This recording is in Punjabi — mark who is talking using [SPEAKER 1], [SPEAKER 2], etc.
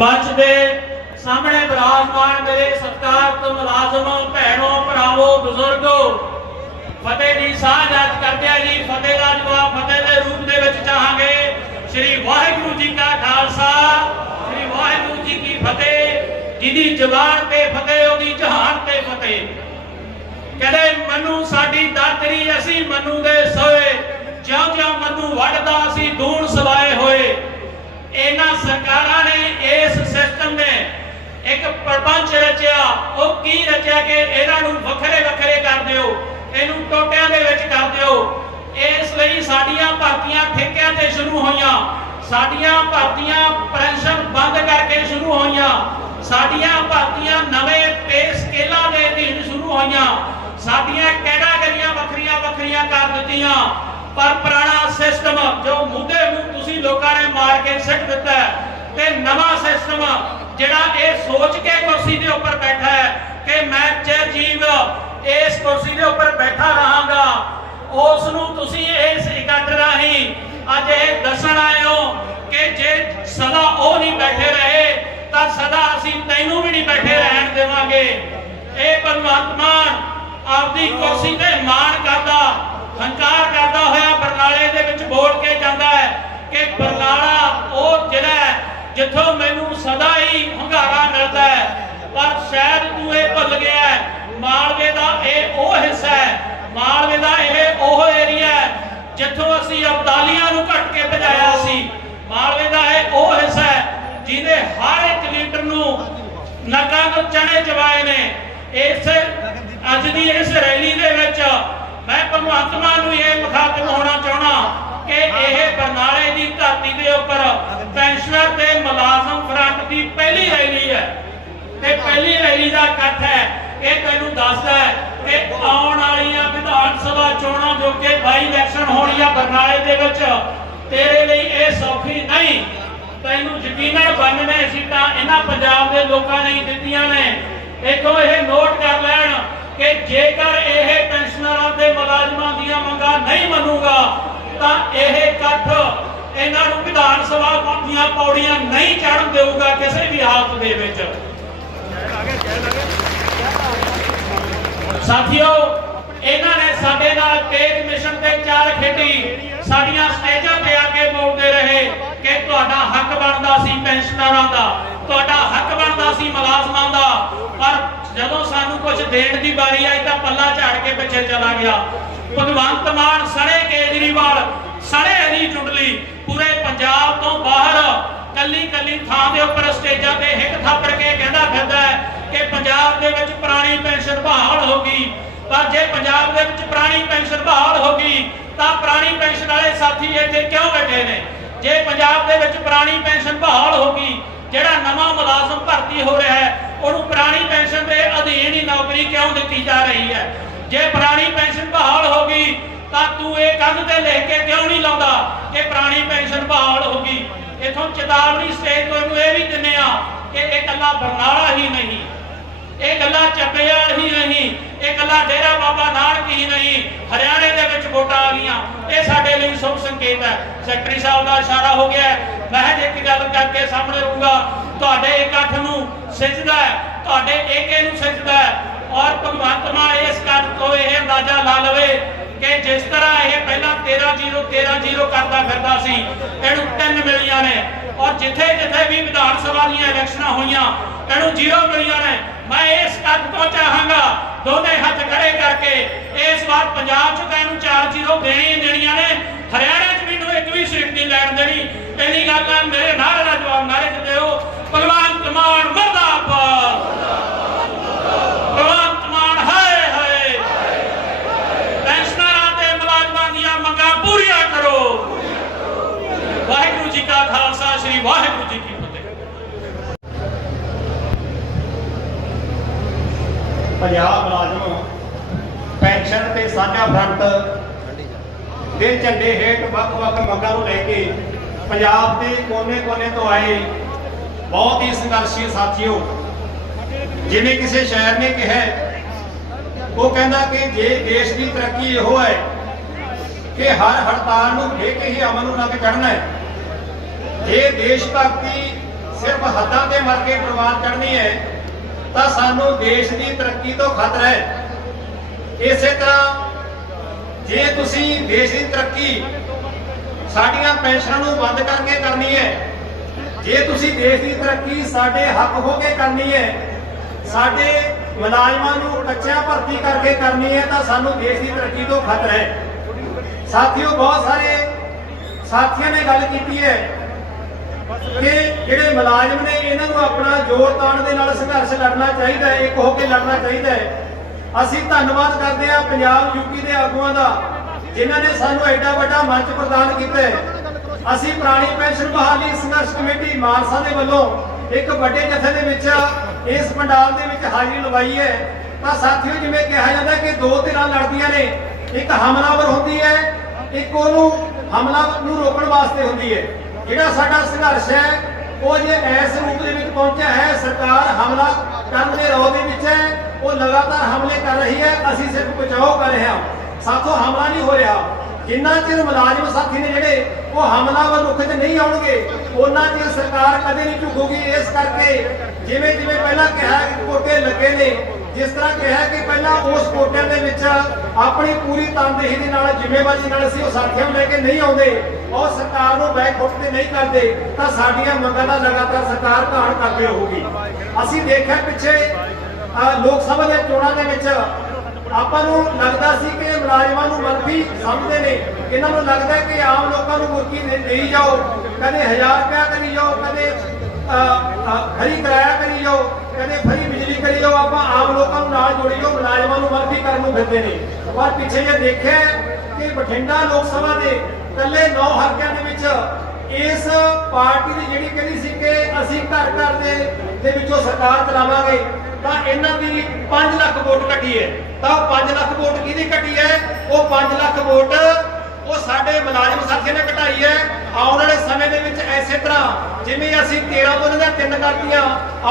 [SPEAKER 1] ਮੰਚ ਦੇ ਸਾਹਮਣੇ ਬਿਰਾਜਮਾਨ ਮੇਰੇ ਸਤਿਕਾਰਤ ਮੁਲਾਜ਼ਮ, ਭੈਣੋ, ਭਰਾਵੋ, ਬਜ਼ੁਰਗੋ, ਫਤਿਹ ਦੀ ਸਾਂਝ ਅੱਜ ਕਰਦੇ ਆ ਜੀ। ਫਤਿਹ ਦਾ ਜਵਾਬ ਫਤਿਹ ਦੇ ਰੂਪ ਦੇ ਵਿੱਚ ਚਾਹਾਂਗੇ। ਸ੍ਰੀ ਵਾਹਿਗੁਰੂ ਜੀ ਕਾ ਖਾਲਸਾ, ਸ੍ਰੀ ਵਾਹਿਗੁਰੂ ਜੀ ਕੀ ਫਤਿਹ। ਜਿਹਦੀ ਜਵਾਨ ਤੇ ਫਤਿਹ, ਉਹਦੀ ਜਹਾਨ ਤੇ ਫਤਿਹ। ਕਹਿੰਦੇ, ਮਨੂ ਸਾਡੀ ਦਾਤਰੀ, ਅਸੀਂ ਮਨੂ ਦੇ ਸੋਏ। ਜਿਉਂ ਜਿਉਂ ਮਨੂ ਵੱਢਦਾ, ਅਸੀਂ ਦੂਣ ਸਵਾਏ ਹੋਏ। ਇਹਨਾਂ ਸਰਕਾਰਾਂ ਇੱਕ ਪ੍ਰਪੰਚ ਰਚਿਆ, ਉਹ ਕੀ ਰਚਿਆ ਕਿ ਇਹਨਾਂ ਨੂੰ ਵੱਖਰੇ ਵੱਖਰੇ ਕਰ ਦਿਓ, ਇਹਨੂੰ ਟੋਟਿਆਂ ਦੇ ਵਿੱਚ ਕਰ ਦਿਓ। ਇਸ ਲਈ ਸਾਡੀਆਂ ਭਰਤੀਆਂ ਠੇਕਿਆਂ ਤੇ ਸ਼ੁਰੂ ਹੋਈਆਂ। ਸਾਡੀਆਂ ਭਰਤੀਆਂ ਪੈਨਸ਼ਨ ਬੰਦ ਕਰਕੇ ਸ਼ੁਰੂ ਹੋਈਆਂ। ਸਾਡੀਆਂ ਭਰਤੀਆਂ ਨਵੇਂ ਪੇ ਸਕੇਲਾਂ ਦੇ ਅਧੀਨ ਸ਼ੁਰੂ ਹੋਈਆਂ। ਸਾਡੀਆਂ ਕੈਟਾਗਰੀਆਂ ਵੱਖਰੀਆਂ ਵੱਖਰੀਆਂ ਕਰ ਦਿੱਤੀਆਂ। ਪਰ ਪੁਰਾਣਾ ਸਿਸਟਮ ਜੋ ਮੁੱਦੇ ਨੂੰ ਤੁਸੀਂ ਲੋਕਾਂ ਨੇ ਮਾਰ ਕੇ ਸਿੱਟ ਦਿੱਤਾ ਤੇ ਨਵਾਂ ਸਿਸਟਮ ਜਿਹੜਾ ਇਹ ਸੋਚ ਕੇ ਕੁਰਸੀ ਦੇ ਉੱਪਰ ਬੈਠਾ ਹੈ ਕਿ ਮੈਂ ਚਿਰਜੀਵ ਇਸ ਕੁਰਸੀ ਦੇ ਉੱਪਰ ਬੈਠਾ ਰਹਾਂਗਾ। ਉਸ ਨੂੰ ਤੁਸੀਂ ਇਸ ਇਕੱਠ ਰਾਹੀਂ ਅੱਜ ਇਹ ਦੱਸਣ ਆਏ ਹੋ ਕਿ ਜੇ ਸਦਾ ਉਹ ਨਹੀਂ ਬੈਠੇ ਰਹੇ, ਤਾਂ ਸਦਾ ਅਸੀਂ ਤੈਨੂੰ ਵੀ ਨਹੀਂ ਬੈਠੇ ਰਹਿਣ ਦੇਵਾਂਗੇ। ਇਹ ਭਗਵੰਤ ਮਾਨ ਆਪਦੀ ਕੁਰਸੀ ਤੇ ਮਾਣ ਕਰਦਾ, ਹੰਕਾਰ ਕਰਦਾ ਹੋਇਆ ਬਰਨਾਲੇ ਦੇ ਵਿੱਚ ਬੋਲ ਕੇ ਜਾਂਦਾ ਹੈ ਕਿ ਬਰਨਾਲਾ ਉਹ ਜਿਹੜਾ ਜਿੱਥੋਂ ਮੈਨੂੰ ਸਦਾ ਹੀ ਹੰਗਾਰਾ ਮਿਲਦਾ ਹੈ, ਪਰ ਸ਼ਾਇਦ ਤੂੰ ਇਹ ਭੁੱਲ ਗਿਆ ਮਾਲਵੇ ਦਾ ਇਹ ਉਹ ਹਿੱਸਾ ਹੈ, ਮਾਲਵੇ ਦਾ ਇਹ ਉਹ ਏਰੀਆ ਹੈ, ਜਿੱਥੋਂ ਅਸੀਂ ਅਬਦਾਲੀਆਂ ਨੂੰ ਘੱਟ ਕੇ ਭਜਾਇਆ ਸੀ। ਮਾਲਵੇ ਦਾ ਇਹ ਉਹ ਹਿੱਸਾ ਹੈ, ਜਿਹਦੇ ਹਰ ਇੱਕ ਲੀਡਰ ਨੂੰ ਨਕਾਂ ਤੋਂ ਚਣੇ ਚਵਾਏ ਨੇ। ਇਸ ਅੱਜ ਦੀ ਇਸ ਰੈਲੀ ਦੇ ਵਿੱਚ ਮੈਂ ਭਗਵੰਤ ਮਾਨ ਨੂੰ ਇਹ ਮੁਖਾਤਬ ਹੋਣਾ ਚਾਹਣਾ ਕਿ ਇਹ ਬਰਨਾਲੇ ਦੀ ਧਰਤੀ ਦੇ ਉੱਪਰ ਪੈਨਸ਼ਨਰ ਤੇ ਮੁਲਾਜ਼ਮ ਫਰੰਟ ਦੀ ਪਹਿਲੀ ਰੈਲੀ ਹੈ। ਤੇ ਪਹਿਲੀ ਰੈਲੀ ਦਾ ਇਕੱਠ ਹੈ। ਇਹ ਤੈਨੂੰ ਦੱਸਦਾ ਹੈ ਕਿ ਆਉਣ ਵਾਲੀਆਂ ਵਿਧਾਨ ਸਭਾ ਚੋਣਾਂ ਜੋ ਕਿ ਬਾਈ ਇਲੈਕਸ਼ਨ ਹੋਣੀ ਆ ਬਰਨਾਲੇ ਦੇ ਵਿੱਚ। ਤੇਰੇ ਲਈ ਇਹ ਸੌਖੀ ਨਹੀਂ। ਤੈਨੂੰ ਯਕੀਨਨ ਬੰਨਣੇ ਸੀਟਾਂ ਇਹਨਾਂ ਪੰਜਾਬ ਦੇ ਲੋਕਾਂ ਨੇ ਦਿੱਤੀਆਂ ਨੇ। ਇਥੋਂ ਇਹ ਨੋਟ ਕਰ ਲੈਣ ਕਿ ਜੇਕਰ ਇਹ ਪੈਨਸ਼ਨਰਾਂ ਤੇ ਮੁਲਾਜ਼ਮਾਂ ਦੀਆਂ ਮੰਗਾਂ ਨਹੀਂ ਮੰਨੂਗਾ ਤਾਂ ਇਹ ਇਕੱਠ ਇਹਨਾਂ ਨੂੰ ਵਿਧਾਨ ਸਭਾ ਦੀਆਂ ਪੌੜੀਆਂ ਨਹੀਂ ਚੜ੍ਹਨ ਦੇਊਗਾ ਕਿਸੇ ਵੀ ਹਾਲਤ ਦੇ ਵਿੱਚ। ਸਾਥੀਓ, ਇਹਨਾਂ ਨੇ ਸਾਡੇ ਨਾਲ ਤੇਜ ਮਿਸ਼ਨ ਤੇ ਚਾਲ ਖੇਡੀ। ਸਾਡੀਆਂ ਸਟੇਜਾਂ ਤੇ ਆ ਕੇ ਬੋਲਦੇ ਰਹੇ ਕਿ ਤੁਹਾਡਾ ਹੱਕ ਬਣਦਾ ਸੀ ਪੈਨਸ਼ਨਰਾਂ ਦਾ, ਤੁਹਾਡਾ ਹੱਕ ਬਣਦਾ ਸੀ ਮੁਲਾਜ਼ਮਾਂ ਦਾ। ਪਰ ਜਦੋਂ ਸਾਨੂੰ ਕੁਝ ਦੇਣ ਦੀ ਵਾਰੀ ਆਈ ਤਾਂ ਪੱਲਾ ਝਾੜ ਕੇ ਪਿੱਛੇ ਚਲਾ ਗਿਆ। ਭਗਵੰਤ ਮਾਨ ਸਣੇ ਕੇਜਰੀਵਾਲ ਸਣੇ ਅਲੀ ਚੁੰਡਲੀ, ਪੂਰੇ ਪੰਜਾਬ ਤੋਂ ਬਾਹਰ ਕੱਲੀ ਕੱਲੀ ਥਾਂ ਦੇ ਉੱਪਰ ਸਟੇਜਾਂ ਤੇ ਹਿੱਕ ਥਾਪੜ ਕੇ ਕਹਿੰਦਾ ਫਿਰਦਾ ਕਿ ਪੰਜਾਬ ਦੇ ਵਿੱਚ ਪੁਰਾਣੀ ਪੈਨਸ਼ਨ ਬਹਾਲ ਹੋ ਗਈ। ਪਰ ਜੇ ਪੰਜਾਬ ਦੇ ਵਿੱਚ ਪੁਰਾਣੀ ਪੈਨਸ਼ਨ ਬਹਾਲ ਹੋ ਗਈ, ਤਾਂ ਪੁਰਾਣੀ ਪੈਨਸ਼ਨ ਵਾਲੇ ਸਾਥੀ ਇੱਥੇ ਕਿਉਂ ਬੈਠੇ ਨੇ? ਜੇ ਪੰਜਾਬ ਦੇ ਵਿੱਚ ਪੁਰਾਣੀ ਪੈਨਸ਼ਨ ਬਹਾਲ ਹੋ ਗਈ, ਜਿਹੜਾ ਨਵਾਂ ਮੁਲਾਜ਼ਮ ਭਰਤੀ ਹੋ ਰਿਹਾ ਹੈ, ਉਹਨੂੰ ਪੁਰਾਣੀ ਪੈਨਸ਼ਨ ਦੇ ਅਧੀਨ ਹੀ ਨੌਕਰੀ ਕਿਉਂ ਦਿੱਤੀ ਜਾ ਰਹੀ ਹੈ? ਜੇ ਪੁਰਾਣੀ ਪੈਨਸ਼ਨ ਬਹਾਲ ਹੋ ਗਈ, ਤਾਂ ਤੂੰ ਇਹ ਕੰਧ ਤੇ ਲਿਖ ਕੇ ਕਿਉਂ ਨਹੀਂ ਲਾਉਂਦਾ ਕਿ ਪੁਰਾਣੀ ਪੈਨਸ਼ਨ ਬਹਾਲ ਹੋ ਗਈ? ਇਥੋਂ ਚੇਤਾਵਨੀ ਸਟੇਜ ਤੋਂ ਇਹਨੂੰ ਇਹ ਵੀ ਦਿੰਨੇ ਆ ਕਿ ਇਹ ਕੱਲਾ ਬਰਨਾਲਾ ਹੀ ਨਹੀਂ। ਇਹ ਗੱਲਾਂ ਚੱਬੇਵਾਲ ਹੀ ਨਹੀਂ। ਇਹ ਗੱਲਾਂ ਡੇਰਾ ਬਾਬਾ ਨਾਨਕ ਹੀ ਨਹੀਂ। ਹਰਿਆਣੇ ਦੇ ਵਿੱਚ ਵੋਟਾਂ ਆ ਗਈਆਂ। ਇਹ ਸਾਡੇ ਲਈ ਸ਼ੁਭ ਸੰਕੇਤ ਹੈ। ਸੈਕਟਰੀ ਸਾਹਿਬ ਦਾ ਇਸ਼ਾਰਾ ਹੋ ਗਿਆ ਹੈ। ਮੈਂ ਹਜੇ ਇੱਕ ਗੱਲ ਕਰਕੇ ਸਾਹਮਣੇ ਰਹੂੰਗਾ ਤੁਹਾਡੇ ਇਕੱਠ ਨੂੰ ਸਿੱਝਦਾ ਹੈ। ਤੁਹਾਡੇ ਏਕੇ ਨੂੰ ਸਿੱਝਦਾ ਹੈ। ਔਰ ਭਗਵੰਤ ਇਸ ਇਕੱਠ ਤੋਂ ਇਹ ਅੰਦਾਜ਼ਾ ਲਾ ਲਵੇ ਕਿ ਜਿਸ ਤਰ੍ਹਾਂ ਇਹ ਪਹਿਲਾਂ 13 0 13 0 ਕਰਦਾ ਫਿਰਦਾ ਸੀ, ਇਹਨੂੰ ਤਿੰਨ ਮਿਲੀਆਂ ਨੇ। ਔਰ ਜਿੱਥੇ ਜਿੱਥੇ ਵੀ ਵਿਧਾਨ ਸਭਾ ਦੀਆਂ ਇਲੈਕਸ਼ਨਾਂ ਹੋਈਆਂ, ਇਹਨੂੰ ਜ਼ੀਰੋ ਮਿਲੀਆਂ ਨੇ। ਮੈਂ ਇਸ ਕੱਦ ਤੋਂ ਚਾਹਾਂਗਾ, ਦੋਨੇ ਹੱਥ ਖੜੇ ਕਰਕੇ ਇਸ ਵਾਰ ਪੰਜਾਬ 'ਚ ਤਾਂ ਇਹਨੂੰ 4 ਜ਼ੀਰੋ ਦੇਣੀ ਦੇਣੀਆਂ ਨੇ। ਹਰਿਆਣਾ 'ਚ ਮੈਨੂੰ ਇੱਕ ਵੀ ਸੀਟ ਨਹੀਂ ਲੈਣ ਦੇਣੀ। ਪਹਿਲੀ ਗੱਲ ਹੈ ਮੇਰੇ ਨਾਰੇ ਦਾ ਜਵਾਬ ਨਾਰੇ 'ਚ ਦਿਓ ਭਗਵੰਤ ਮਾਨ
[SPEAKER 2] ਪੰਜਾਬ ਮੁਲਾਜ਼ਮ ਪੈਨਸ਼ਨ ਤੇ ਸਾਂਝਾ ਫਰੰਟ ਦੇ ਝੰਡੇ ਹੇਠ ਵੱਖ-ਵੱਖ ਮੰਗਾਂ ਨੂੰ ਲੈ ਕੇ ਪੰਜਾਬ ਦੇ ਕੋਨੇ-ਕੋਨੇ ਤੋਂ ਆਏ ਬਹੁਤ ਹੀ ਸੰਘਰਸ਼ੀ ਸਾਥੀਓ, ਜਿਵੇਂ ਕਿਸੇ ਸ਼ਾਇਰ ਨੇ ਕਿਹਾ ਉਹ ਕਹਿੰਦਾ ਕਿ ਜੇ ਦੇਸ਼ ਦੀ ਤਰੱਕੀ ਇਹੋ ਹੈ ਕਿ ਹਰ ਹੜਤਾਲ ਨੂੰ ਵੇਖ ਕੇ ਹੀ ਅਮਨ ਨੂੰ ਲੱਗ ਚੜਨਾ ਹੈ, ਜੇ ਦੇਸ਼ ਭਗਤੀ ਸਿਰਫ ਹੱਦਾਂ ਤੇ ਮਰ ਕੇ ਪ੍ਰਵਾਨ ਕਰਨੀ ਹੈ ਤਾਂ ਸਾਨੂੰ ਦੇਸ਼ ਦੀ ਤਰੱਕੀ ਤੋਂ ਖਤਰਾ ਹੈ। ਇਸੇ ਤਰ੍ਹਾਂ ਜੇ ਤੁਸੀਂ ਦੇਸ਼ ਦੀ ਤਰੱਕੀ ਸਾਡੀਆਂ ਪੈਨਸ਼ਨਾਂ ਨੂੰ ਬੰਦ ਕਰਕੇ ਕਰਨੀ ਹੈ, ਜੇ ਤੁਸੀਂ ਦੇਸ਼ ਦੀ ਤਰੱਕੀ ਸਾਡੇ ਹੱਕ ਹੋ ਕੇ ਕਰਨੀ ਹੈ, ਸਾਡੇ ਮੁਲਾਜ਼ਮਾਂ ਨੂੰ ਕੱਚਿਆਂ ਭਰਤੀ ਕਰਕੇ ਕਰਨੀ ਹੈ, ਤਾਂ ਸਾਨੂੰ ਦੇਸ਼ ਦੀ ਤਰੱਕੀ ਤੋਂ ਖਤਰਾ ਹੈ। ਸਾਥੀਓ, ਬਹੁਤ ਸਾਰੇ ਸਾਥੀਆਂ ਨੇ ਗੱਲ ਕੀਤੀ ਹੈ ਕਿ ਜਿਹੜੇ ਮੁਲਾਜ਼ਮ ਨੇ, ਇਹਨਾਂ ਨੂੰ ਆਪਣਾ ਜ਼ੋਰ ਤਾਣ ਦੇ ਨਾਲ ਸੰਘਰਸ਼ ਲੜਨਾ ਚਾਹੀਦਾ ਹੈ, ਇੱਕ ਹੋ ਕੇ ਲੜਨਾ ਚਾਹੀਦਾ ਹੈ। ਅਸੀਂ ਧੰਨਵਾਦ ਕਰਦੇ ਹਾਂ ਪੰਜਾਬ ਯੂਪੀ ਦੇ ਆਗੂਆਂ ਦਾ, ਜਿਨ੍ਹਾਂ ਨੇ ਸਾਨੂੰ ਐਡਾ ਵੱਡਾ ਮੰਚ ਪ੍ਰਦਾਨ ਕੀਤਾ ਹੈ। ਅਸੀਂ ਪੁਰਾਣੀ ਪੈਨਸ਼ਨ ਬਹਾਲੀ ਸੰਘਰਸ਼ ਕਮੇਟੀ ਮਾਨਸਾ ਦੇ ਵੱਲੋਂ ਇੱਕ ਵੱਡੇ ਜਥੇ ਦੇ ਵਿੱਚ, ਇਸ ਪੰਡਾਲ ਦੇ ਵਿੱਚ ਹਾਜ਼ਰੀ ਲਵਾਈ ਹੈ। ਤਾਂ ਸਾਥੀਓ, ਜਿਵੇਂ ਕਿਹਾ ਜਾਂਦਾ ਕਿ ਦੋ ਧਿਰਾਂ ਲੜਦੀਆਂ ਨੇ, ਇੱਕ ਹਮਲਾਵਰ ਹੁੰਦੀ ਹੈ, ਇੱਕ ਉਹਨੂੰ ਹਮਲਾ ਨੂੰ ਰੋਕਣ ਵਾਸਤੇ ਹੁੰਦੀ ਹੈ। ਜਿਹੜਾ ਸਾਡਾ ਸੰਘਰਸ਼ ਹੈ, ਉਹ ਜੇ ਇਸ ਰੂਪ ਦੇ ਵਿੱਚ ਪਹੁੰਚਿਆ ਹੈ, ਸਰਕਾਰ ਹਮਲਾ ਕਰਨ ਦੇ ਰੋਹ ਦੇ ਵਿੱਚ ਹੈ, ਉਹ ਲਗਾਤਾਰ ਹਮਲੇ ਕਰ ਰਹੀ ਹੈ, ਅਸੀਂ ਸਿਰਫ ਬਚਾਓ ਕਰ ਰਹੇ ਹਾਂ। ਸਾਥੋਂ ਹਮਲਾ ਨਹੀਂ ਹੋ ਰਿਹਾ। ਜਿੰਨਾ ਚਿਰ ਮੁਲਾਜ਼ਮ ਸਾਥੀ ਨੇ ਜਿਹੜੇ ਉਹ ਹਮਲਾਵਰ ਰੁੱਖ 'ਚ ਨਹੀਂ ਆਉਣਗੇ, ਉਹਨਾਂ ਚਿਰ ਸਰਕਾਰ ਕਦੇ ਨਹੀਂ ਝੁਕੂਗੀ। ਇਸ ਕਰਕੇ ਜਿਵੇਂ ਜਿਵੇਂ ਪਹਿਲਾਂ ਕਿਹਾ ਕਿ ਕੋਟੇ ਲੱਗੇ ਨੇ ਜਿਸ ਤਰ੍ਹਾਂ ਕਿਹਾ ਕਿ ਪਹਿਲਾਂ ਉਸ ਕੋਟਿਆਂ ਦੇ ਵਿੱਚ ਆਪਣੀ ਪੂਰੀ ਤਨਦੇਹੀ ਦੇ ਨਾਲ, ਜ਼ਿੰਮੇਵਾਰੀ ਨਾਲ ਅਸੀਂ ਉਹ ਸਾਥੀਆਂ ਨੂੰ ਲੈ ਕੇ ਨਹੀਂ ਆਉਂਦੇ ਔਰ ਸਰਕਾਰ ਨੂੰ ਬੈਕ ਤੇ ਨਹੀਂ ਕਰਦੇ, ਤਾਂ ਸਾਡੀਆਂ ਮੰਗਾਂ ਦਾ ਲਗਾਤਾਰ ਸਰਕਾਰ ਘਾਣ ਕਰਦੇ ਰਹੂਗੀ। ਅਸੀਂ ਦੇਖਿਆ ਪਿੱਛੇ ਲੋਕ ਸਭਾ ਦੀਆਂ ਚੋਣਾਂ ਦੇ ਵਿੱਚ ਆਪਾਂ ਨੂੰ ਲੱਗਦਾ ਸੀ ਕਿ ਮੁਲਾਜ਼ਮਾਂ ਨੂੰ ਮਨਫੀ ਸਮਝਦੇ ਨੇ। ਇਹਨਾਂ ਨੂੰ ਲੱਗਦਾ ਕਿ ਆਮ ਲੋਕਾਂ ਨੂੰ ਮੁਰਗੀ ਨਹੀਂ ਜਾਓ, ਕਦੇ 1000 ਰੁਪਇਆ ਕਰੀ ਜਾਓ, ਕਦੇ ਹਰੀ ਕਿਰਾਇਆ ਕਰੀ ਜਾਓ। ਕਦੇ ਫਰੀ ਬਿਜਲੀ ਕਰੀ ਲਓ, ਆਪਾਂ ਆਮ ਲੋਕਾਂ ਨੂੰ ਨਾਲ ਜੋੜੀ ਲਓ ਮੁਲਾਜ਼ਮਾਂ ਨੂੰ ਮਰਜ਼ੀ ਕਰਨ ਨੂੰ ਫਿਰਦੇ ਨੇ। ਪਰ ਪਿੱਛੇ ਜੇ ਦੇਖਿਆ ਕਿ ਬਠਿੰਡਾ ਲੋਕ ਸਭਾ ਦੇ ਇਕੱਲੇ 9 ਹਲਕਿਆਂ ਦੇ ਵਿੱਚ ਇਸ ਪਾਰਟੀ ਦੀ ਜਿਹੜੀ ਕਹਿੰਦੀ ਸੀ ਕਿ ਅਸੀਂ ਘਰ ਘਰ ਦੇ ਦੇ ਵਿੱਚੋਂ ਸਰਕਾਰ ਚਲਾਵਾਂਗੇ, ਤਾਂ ਇਹਨਾਂ ਦੀ 5 ਲੱਖ ਵੋਟ ਘਟੀ ਹੈ। ਤਾਂ ਉਹ 5 ਲੱਖ ਵੋਟ ਕਿਹਦੀ ਘਟੀ ਹੈ? ਉਹ 5 ਲੱਖ ਵੋਟ ਉਹ ਸਾਡੇ ਮੁਲਾਜ਼ਮ ਸਾਥੀਆਂ ਨੇ ਘਟਾਈ ਹੈ। ਆਉਣ ਵਾਲੇ ਸਮੇਂ ਦੇ ਵਿੱਚ ਐਸੇ ਤਰ੍ਹਾਂ ਜਿਵੇਂ ਅਸੀਂ 13 ਬੁੱਧ ਇਹਨਾਂ 3 ਕਰਤੀਆਂ